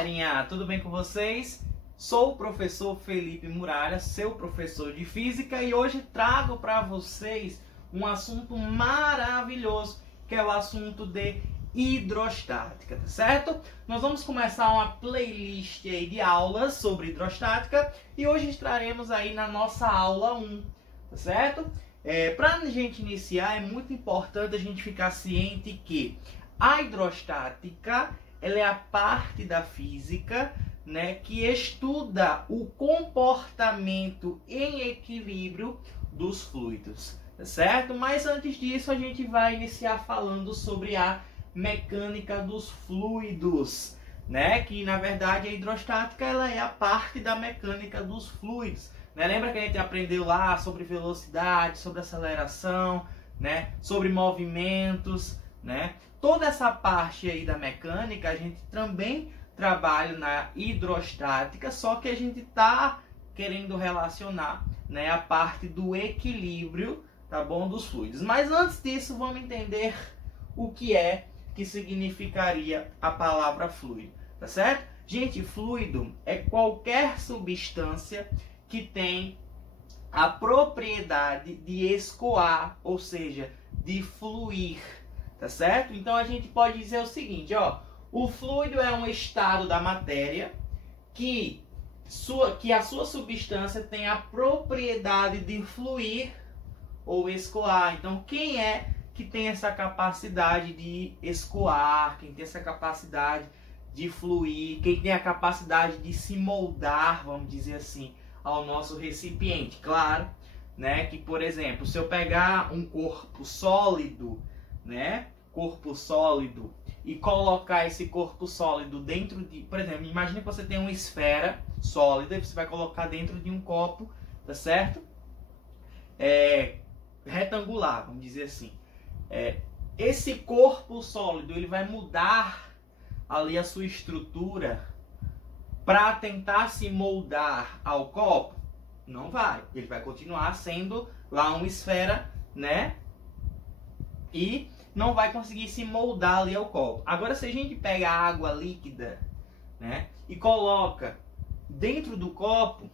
galerinha, tudo bem com vocês? Sou o professor Felipe Muralha, seu professor de Física, e hoje trago para vocês um assunto maravilhoso, que é o assunto de hidrostática, tá certo? Nós vamos começar uma playlist aí de aulas sobre hidrostática e hoje estaremos aí na nossa aula 1, tá certo? Para a gente iniciar, é muito importante a gente ficar ciente que a hidrostática ela é a parte da física, né, que estuda o comportamento em equilíbrio dos fluidos, tá certo? Mas antes disso, a gente vai iniciar falando sobre a mecânica dos fluidos, né? Que na verdade a hidrostática ela é a parte da mecânica dos fluidos, né? Lembra que a gente aprendeu lá sobre velocidade, sobre aceleração, né? Sobre movimentos, né? Toda essa parte aí da mecânica a gente também trabalha na hidrostática, só que a gente está querendo relacionar, né, a parte do equilíbrio, tá bom, dos fluidos. Mas antes disso, vamos entender o que significaria a palavra fluido, tá certo? Gente, fluido é qualquer substância que tem a propriedade de escoar, ou seja, de fluir, tá certo? Então a gente pode dizer o seguinte, ó, o fluido é um estado da matéria que a sua substância tem a propriedade de fluir ou escoar. Então quem é que tem essa capacidade de escoar, quem tem essa capacidade de fluir, quem tem a capacidade de se moldar, vamos dizer assim, ao nosso recipiente? Claro, né, que por exemplo, se eu pegar um corpo sólido, né, corpo sólido, e colocar esse corpo sólido dentro de, por exemplo, imagine que você tem uma esfera sólida e você vai colocar dentro de um copo, tá certo? Retangular, vamos dizer assim. Esse corpo sólido ele vai mudar ali a sua estrutura para tentar se moldar ao copo? Não vai. Ele vai continuar sendo lá uma esfera, né? E não vai conseguir se moldar ali ao copo. Agora, se a gente pega a água líquida, né, e coloca dentro do copo,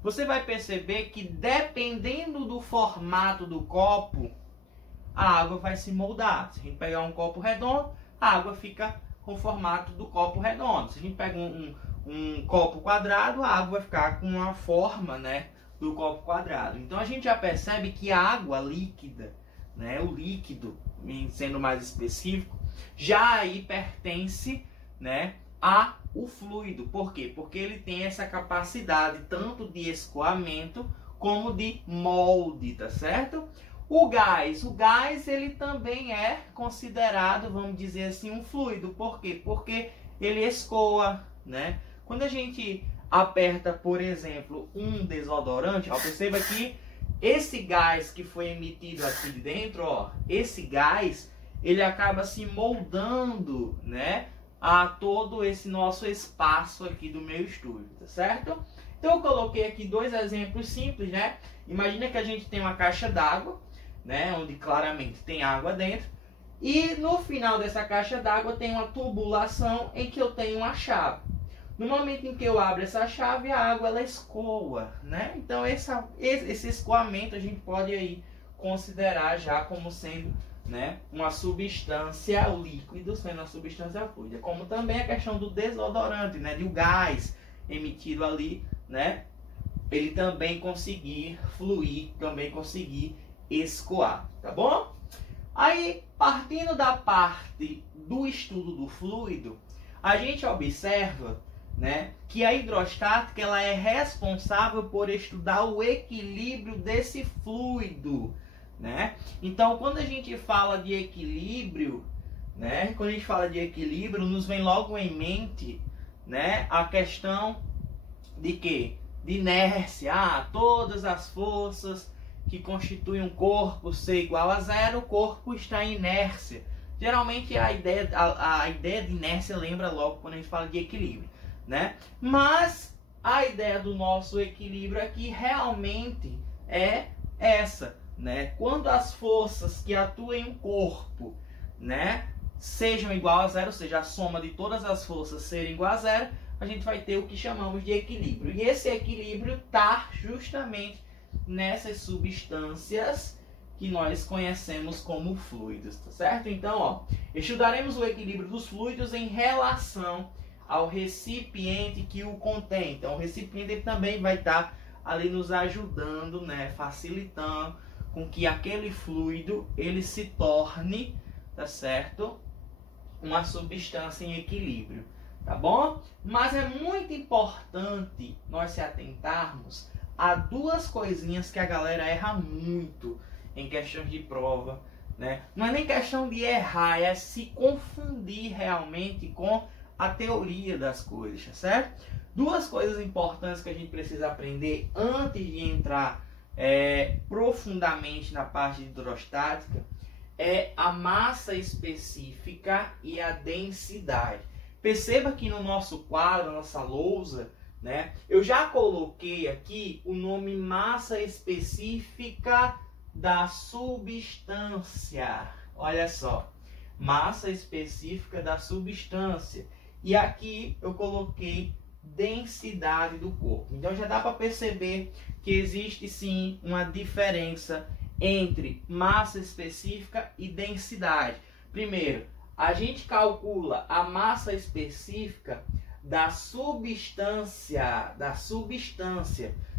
você vai perceber que dependendo do formato do copo, a água vai se moldar. Se a gente pegar um copo redondo, a água fica com o formato do copo redondo. Se a gente pega um copo quadrado, a água vai ficar com a forma, né, do copo quadrado. Então a gente já percebe que a água líquida, né, o líquido, sendo mais específico, já aí pertence, né, a o fluido. Por quê? Porque ele tem essa capacidade tanto de escoamento como de molde, tá certo? O gás ele também é considerado, vamos dizer assim, um fluido. Por quê? Porque ele escoa, né? Quando a gente aperta, por exemplo, um desodorante, ó, perceba que esse gás que foi emitido aqui de dentro, ó, esse gás, ele acaba se moldando, né, a todo esse nosso espaço aqui do meu estúdio, tá certo? Então eu coloquei aqui dois exemplos simples, né? Imagina que a gente tem uma caixa d'água, né, onde claramente tem água dentro, e no final dessa caixa d'água tem uma tubulação em que eu tenho uma chave. No momento em que eu abro essa chave, a água ela escoa, né? Então esse escoamento a gente pode aí considerar já como sendo, né, uma substância líquida, sendo uma substância fluida. Como também a questão do desodorante, né, de o gás emitido ali, né, ele também conseguir fluir, também conseguir escoar, tá bom? Aí, partindo da parte do estudo do fluido, a gente observa, né, que a hidrostática ela é responsável por estudar o equilíbrio desse fluido, né? Então, quando a gente fala de equilíbrio, né, quando a gente fala de equilíbrio, nos vem logo em mente, né, a questão de quê? De inércia. Todas as forças que constituem um corpo ser igual a zero, o corpo está em inércia. Geralmente a ideia de inércia lembra logo quando a gente fala de equilíbrio, né? Mas a ideia do nosso equilíbrio aqui realmente é essa, né? Quando as forças que atuam em um corpo, né, sejam igual a zero, ou seja, a soma de todas as forças serem igual a zero, a gente vai ter o que chamamos de equilíbrio. E esse equilíbrio está justamente nessas substâncias que nós conhecemos como fluidos, tá certo? Então, ó, estudaremos o equilíbrio dos fluidos em relação ao recipiente que o contém. Então, o recipiente também vai estar ali nos ajudando, né, facilitando com que aquele fluido ele se torne, tá certo, uma substância em equilíbrio, tá bom? Mas é muito importante nós se atentarmos a duas coisinhas que a galera erra muito em questões de prova, né? Não é nem questão de errar, é se confundir realmente com a teoria das coisas, tá certo? Duas coisas importantes que a gente precisa aprender antes de entrar profundamente na parte de hidrostática é a massa específica e a densidade. Perceba que no nosso quadro, nossa lousa, né, eu já coloquei aqui o nome massa específica da substância. Olha só, massa específica da substância. E aqui eu coloquei densidade do corpo. Então já dá para perceber que existe sim uma diferença entre massa específica e densidade. Primeiro, a gente calcula a massa específica da substância,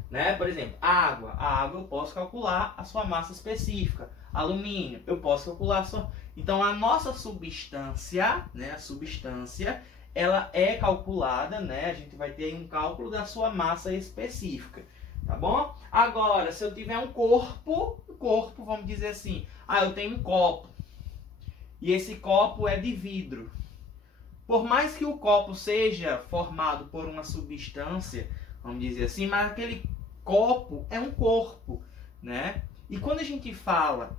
né? Por exemplo, a água eu posso calcular a sua massa específica. Alumínio, eu posso calcular a sua... Então a nossa substância, né, a substância, ela é calculada, né? A gente vai ter um cálculo da sua massa específica, tá bom? Agora, se eu tiver um corpo, vamos dizer assim, eu tenho um copo, e esse copo é de vidro. Por mais que o copo seja formado por uma substância, vamos dizer assim, mas aquele copo é um corpo, né? E quando a gente fala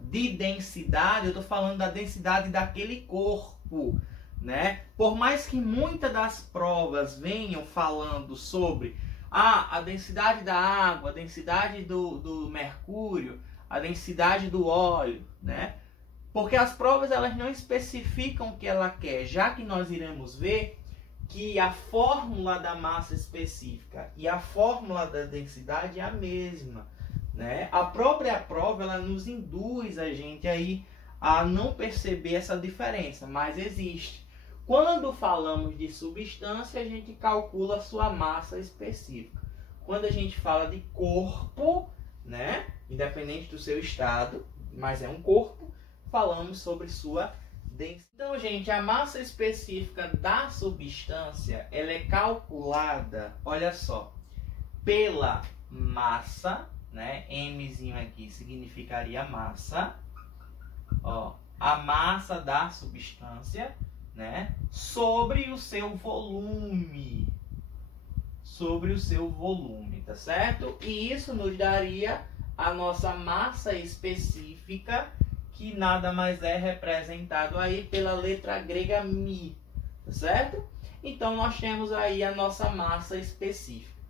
de densidade, eu estou falando da densidade daquele corpo, né? Por mais que muitas das provas venham falando sobre a densidade da água, a densidade do mercúrio, a densidade do óleo, né? Porque as provas elas não especificam o que ela quer, já que nós iremos ver que a fórmula da massa específica e a fórmula da densidade é a mesma, né? A própria prova ela nos induz a gente aí a não perceber essa diferença, mas existe. Quando falamos de substância, a gente calcula a sua massa específica. Quando a gente fala de corpo, né, independente do seu estado, mas é um corpo, falamos sobre sua densidade. Então, gente, a massa específica da substância, ela é calculada, olha só, pela massa, né? Mzinho aqui significaria massa, ó, a massa da substância, né? Sobre o seu volume. Sobre o seu volume, tá certo? E isso nos daria a nossa massa específica, que nada mais é representado aí pela letra grega mi, tá certo? Então nós temos aí a nossa massa específica,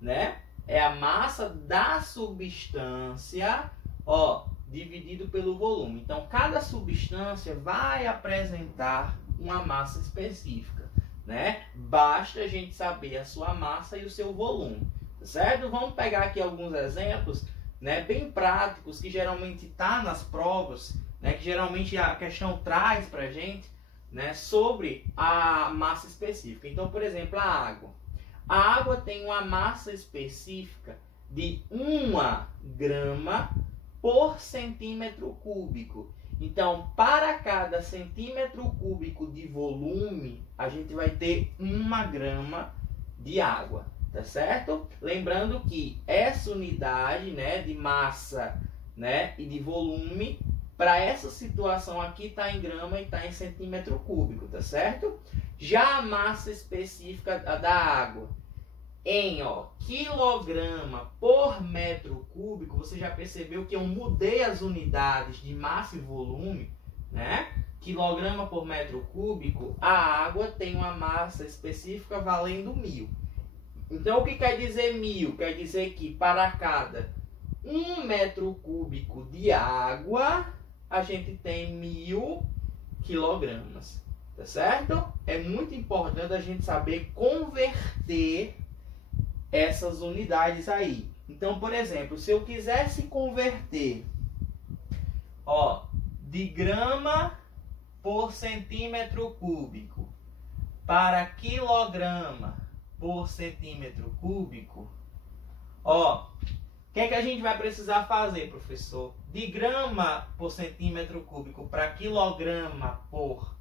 né? É a massa da substância, ó, dividido pelo volume. Então cada substância vai apresentar uma massa específica, né? Basta a gente saber a sua massa e o seu volume, tá certo? Vamos pegar aqui alguns exemplos, né, bem práticos, que geralmente está nas provas, né, que geralmente a questão traz para a gente, né, sobre a massa específica. Então, por exemplo, a água. A água tem uma massa específica de 1 grama por centímetro cúbico. Então, para cada centímetro cúbico de volume, a gente vai ter 1 grama de água. Tá certo? Lembrando que essa unidade, né, de massa, né, e de volume, para essa situação aqui está em grama e está em centímetro cúbico, tá certo? Já a massa específica da água em quilograma por metro cúbico, você já percebeu que eu mudei as unidades de massa e volume, né? Quilograma por metro cúbico, a água tem uma massa específica valendo 1000. Então, o que quer dizer 1000? Quer dizer que para cada 1 metro cúbico de água, a gente tem 1000 quilogramas. tá certo? É muito importante a gente saber converter essas unidades aí. Então, por exemplo, se eu quisesse converter, ó, de grama por centímetro cúbico para quilograma por centímetro cúbico, ó, o que é que a gente vai precisar fazer, professor? De grama por centímetro cúbico para quilograma por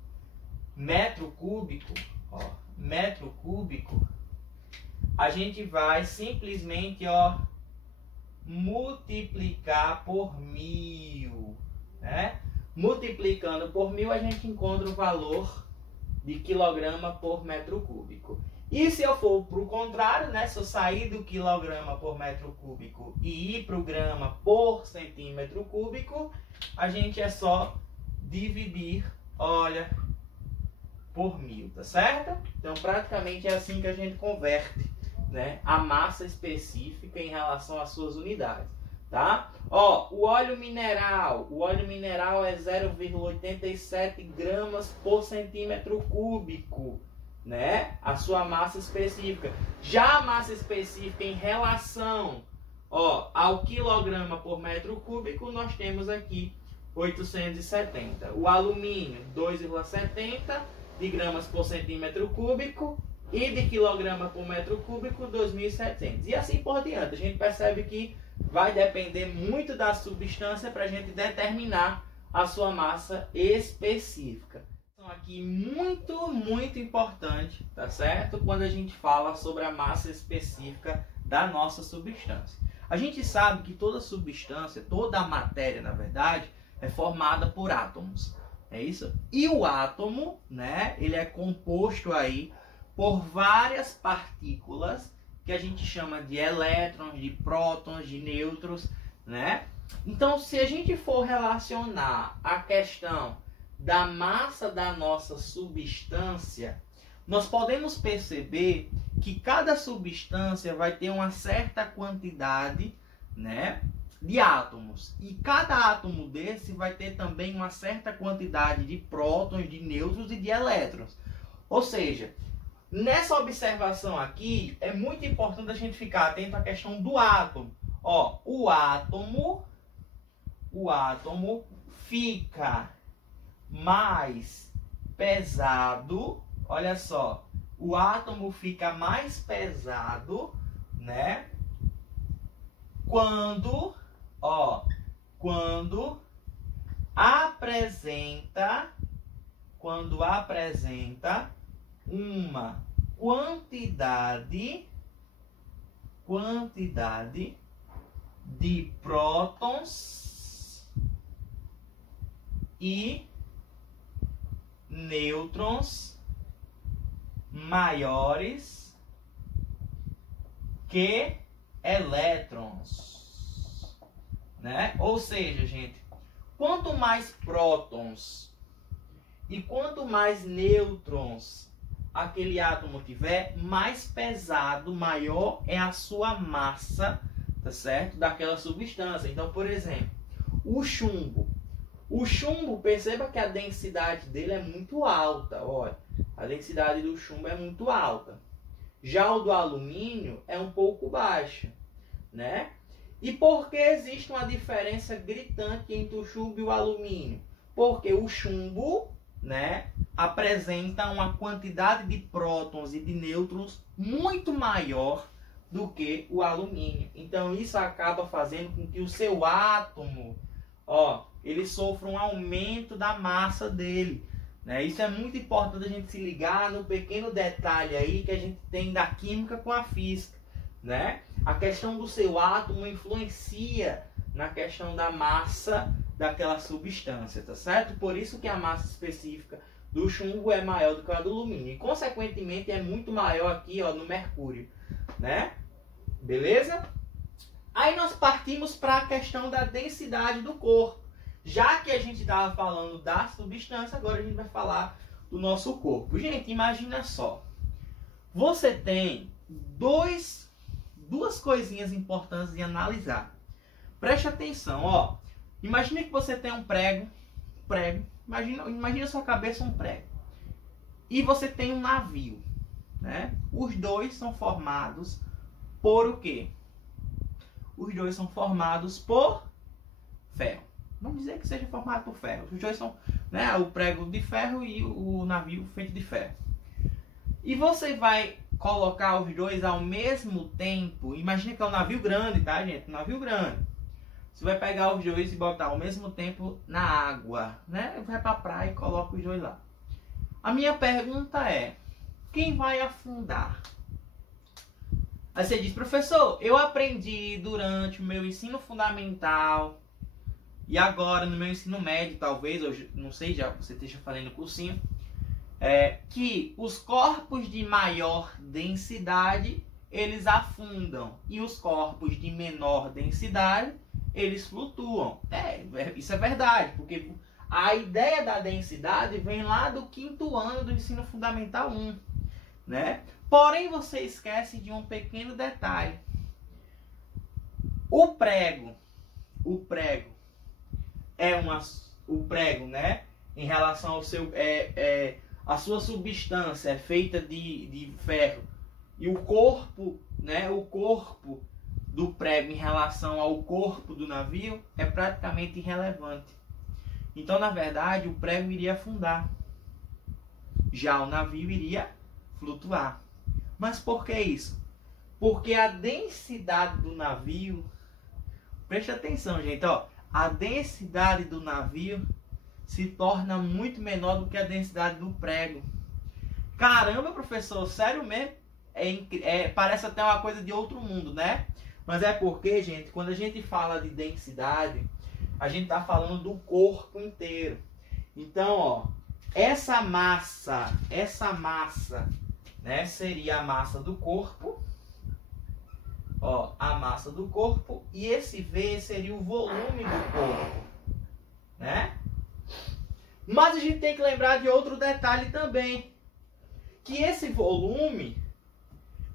metro cúbico, ó, metro cúbico, a gente vai simplesmente, ó, multiplicar por 1000, né? Multiplicando por 1000 a gente encontra o valor de quilograma por metro cúbico. E se eu for para o contrário, né? Se eu sair do quilograma por metro cúbico e ir para o grama por centímetro cúbico, a gente é só dividir, olha, por 1000, tá certo? Então praticamente é assim que a gente converte, né, a massa específica em relação às suas unidades, tá? Ó, o óleo mineral é 0,87 gramas por centímetro cúbico, né? A sua massa específica. Já a massa específica em relação, ó, ao quilograma por metro cúbico, nós temos aqui 870. O alumínio, 2,70 de gramas por centímetro cúbico. E de quilograma por metro cúbico, 2.700. E assim por diante. A gente percebe que vai depender muito da substância para a gente determinar a sua massa específica. Então aqui muito importante, tá certo? Quando a gente fala sobre a massa específica da nossa substância. A gente sabe que toda substância, toda a matéria, na verdade, é formada por átomos. É isso? E o átomo, né, ele é composto aí por várias partículas que a gente chama de elétrons, de prótons, de nêutrons, né? Então, se a gente for relacionar a questão da massa da nossa substância, nós podemos perceber que cada substância vai ter uma certa quantidade, né, de átomos. E cada átomo desse vai ter também uma certa quantidade de prótons, de nêutrons e de elétrons. Ou seja, nessa observação aqui, é muito importante a gente ficar atento à questão do átomo. Ó, o átomo fica mais pesado, olha só, o átomo fica mais pesado, né? Quando apresenta uma quantidade de prótons e nêutrons maiores que elétrons, né? Ou seja, gente, quanto mais prótons e quanto mais nêutrons aquele átomo tiver, mais pesado, maior é a sua massa, tá certo? Daquela substância. Então, por exemplo, o chumbo. O chumbo, perceba que a densidade dele é muito alta. Olha, a densidade do chumbo é muito alta. Já o do alumínio é um pouco baixa, né? E por que existe uma diferença gritante entre o chumbo e o alumínio? Porque o chumbo, né, apresenta uma quantidade de prótons e de nêutrons muito maior do que o alumínio. Então isso acaba fazendo com que o seu átomo, ó, ele sofra um aumento da massa dele, né? Isso é muito importante a gente se ligar no pequeno detalhe aí que a gente tem da química com a física, né? A questão do seu átomo influencia na questão da massa daquela substância, tá certo? Por isso que a massa específica do chumbo é maior do que a do alumínio. E, consequentemente, é muito maior aqui, ó, no mercúrio, né? Beleza? Aí nós partimos para a questão da densidade do corpo. Já que a gente estava falando da substância, agora a gente vai falar do nosso corpo. Gente, imagina só. Você tem duas coisinhas importantes de analisar. Preste atenção, ó. Imagina que você tem um prego. Imagina a sua cabeça um prego. e você tem um navio, né? Os dois são formados por o quê? Os dois são formados por ferro. Vamos dizer que seja formado por ferro. Os dois são, né, o prego de ferro e o navio feito de ferro. E você vai colocar os dois ao mesmo tempo. Imagina que é um navio grande, tá, gente? Um navio grande. Você vai pegar os dois e botar ao mesmo tempo na água, né? Vai pra praia e coloca os dois lá. A minha pergunta é: quem vai afundar? Aí você diz: professor, eu aprendi durante o meu ensino fundamental e agora no meu ensino médio, talvez, hoje, não sei, já você esteja fazendo cursinho, que os corpos de maior densidade, eles afundam, e os corpos de menor densidade, eles flutuam. Isso é verdade, porque a ideia da densidade vem lá do 5º ano do ensino fundamental 1, né? Porém, você esquece de um pequeno detalhe. O prego né, em relação ao seu a sua substância é feita de ferro, e o corpo, né, o corpo do prego em relação ao corpo do navio é praticamente irrelevante. Então, na verdade, o prego iria afundar, já o navio iria flutuar. Mas por que isso? Porque a densidade do navio, preste atenção, gente, ó, a densidade do navio se torna muito menor do que a densidade do prego. Caramba, professor, sério mesmo? Parece até uma coisa de outro mundo, né? Mas é porque, gente, quando a gente fala de densidade, a gente está falando do corpo inteiro. Então, ó, essa massa, né, seria a massa do corpo. Ó, a massa do corpo, e esse V seria o volume do corpo, né? Mas a gente tem que lembrar de outro detalhe também, que esse volume,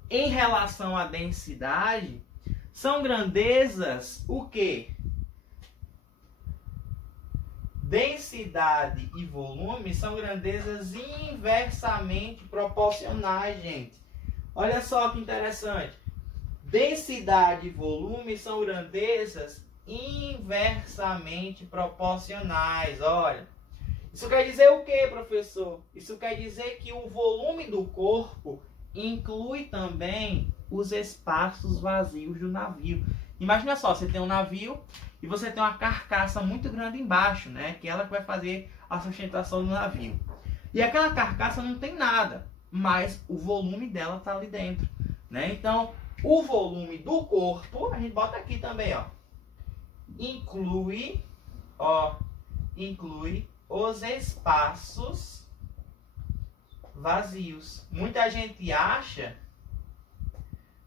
em relação à densidade, são grandezas, o quê? Densidade e volume são grandezas inversamente proporcionais, gente. Olha só que interessante. Densidade e volume são grandezas inversamente proporcionais. Olha, isso quer dizer o que, professor? Isso quer dizer que o volume do corpo inclui também os espaços vazios do navio. Imagina só, você tem um navio e você tem uma carcaça muito grande embaixo, né? Que ela vai fazer a sustentação do navio. E aquela carcaça não tem nada, mas o volume dela está ali dentro, né? Então, o volume do corpo, a gente bota aqui também, ó, inclui os espaços vazios. Muita gente acha,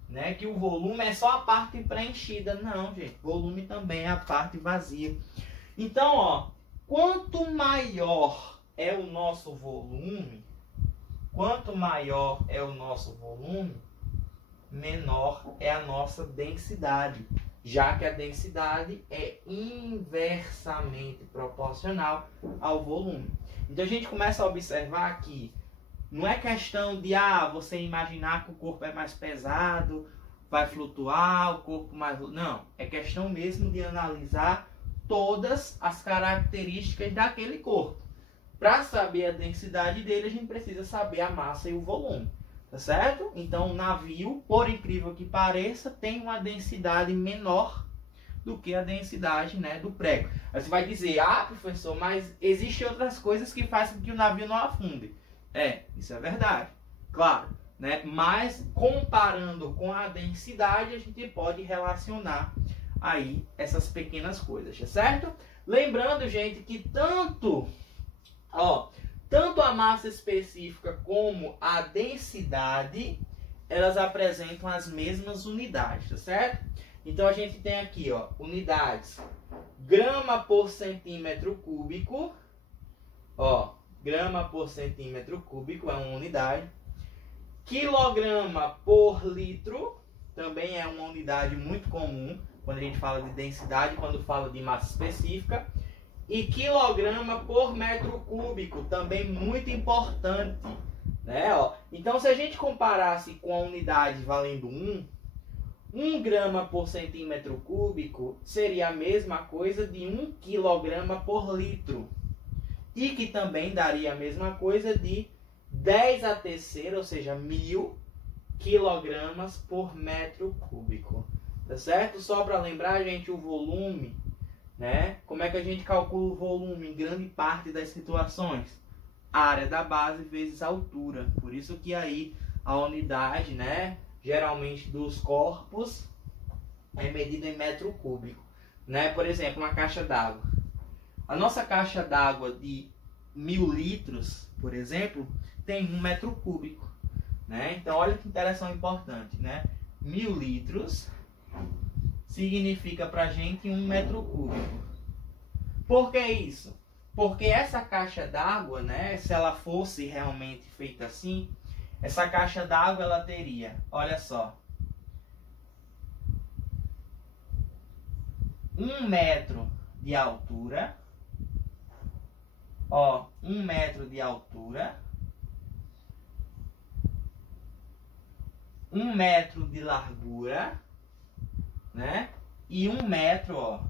né, que o volume é só a parte preenchida. Não, gente, volume também é a parte vazia. Então, ó, quanto maior é o nosso volume, menor é a nossa densidade, já que a densidade é inversamente proporcional ao volume. Então a gente começa a observar que não é questão de você imaginar que o corpo é mais pesado, vai flutuar, o corpo mais... Não, é questão mesmo de analisar todas as características daquele corpo. Para saber a densidade dele, a gente precisa saber a massa e o volume. Tá certo? Então o navio, por incrível que pareça, tem uma densidade menor do que a densidade, né, do prego. Aí você vai dizer: professor, mas existem outras coisas que fazem com que o navio não afunde. Isso é verdade, claro, né? Mas comparando com a densidade, a gente pode relacionar aí essas pequenas coisas, tá certo? Lembrando, gente, que tanto a massa específica como a densidade, elas apresentam as mesmas unidades, tá certo? Então a gente tem aqui, ó, unidades: grama por centímetro cúbico, ó, grama por centímetro cúbico é uma unidade. Quilograma por litro também é uma unidade muito comum quando a gente fala de densidade, quando fala de massa específica. E quilograma por metro cúbico, também muito importante, Né? Ó, então, se a gente comparasse com a unidade valendo 1 grama por centímetro cúbico seria a mesma coisa de 1 quilograma por litro. E que também daria a mesma coisa de 10 a terceira, ou seja, 1000 quilogramas por metro cúbico. Tá certo? Só para lembrar, gente, o volume, né? Como é que a gente calcula o volume em grande parte das situações? Área da base vezes a altura. Por isso que aí a unidade, né, geralmente dos corpos é medida em metro cúbico, né? Por exemplo, uma caixa d'água. A nossa caixa d'água de 1000 litros, por exemplo, tem 1 metro cúbico, né? Então, olha que interação importante, né? 1000 litros significa pra gente 1 metro cúbico. Por que isso? Porque essa caixa d'água, né, se ela fosse realmente feita assim, essa caixa d'água ela teria, olha só, 1 metro de altura, ó, 1 metro de altura, 1 metro de largura, né, e 1 metro, ó,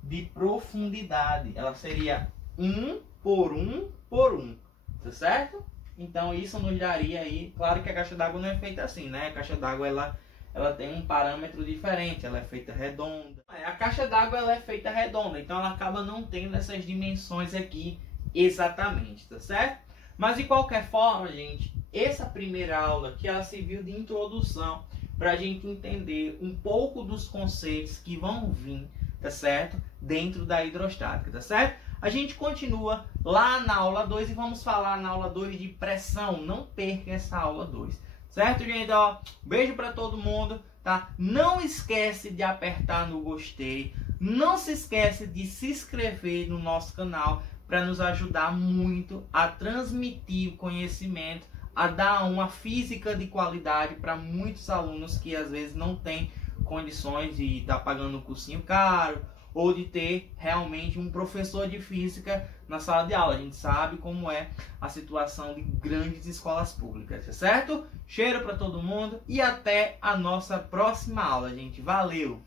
de profundidade. Ela seria 1 por 1 por 1, tá certo? Então isso nos daria aí, claro que a caixa d'água não é feita assim, né? A caixa d'água ela tem um parâmetro diferente, ela é feita redonda. A caixa d'água ela é feita redonda, então ela acaba não tendo essas dimensões aqui exatamente, tá certo? Mas de qualquer forma, gente, essa primeira aula aqui ela serviu de introdução para a gente entender um pouco dos conceitos que vão vir, tá certo? Dentro da hidrostática, tá certo? A gente continua lá na aula 2 e vamos falar na aula 2 de pressão. Não perca essa aula 2, certo, gente? Ó, beijo para todo mundo, tá? Não esquece de apertar no gostei. Não se esquece de se inscrever no nosso canal para nos ajudar muito a transmitir o conhecimento, a dar uma física de qualidade para muitos alunos que às vezes não têm condições de estar pagando um cursinho caro ou de ter realmente um professor de física na sala de aula. A gente sabe como é a situação de grandes escolas públicas, tá certo? Cheiro para todo mundo e até a nossa próxima aula, gente. Valeu!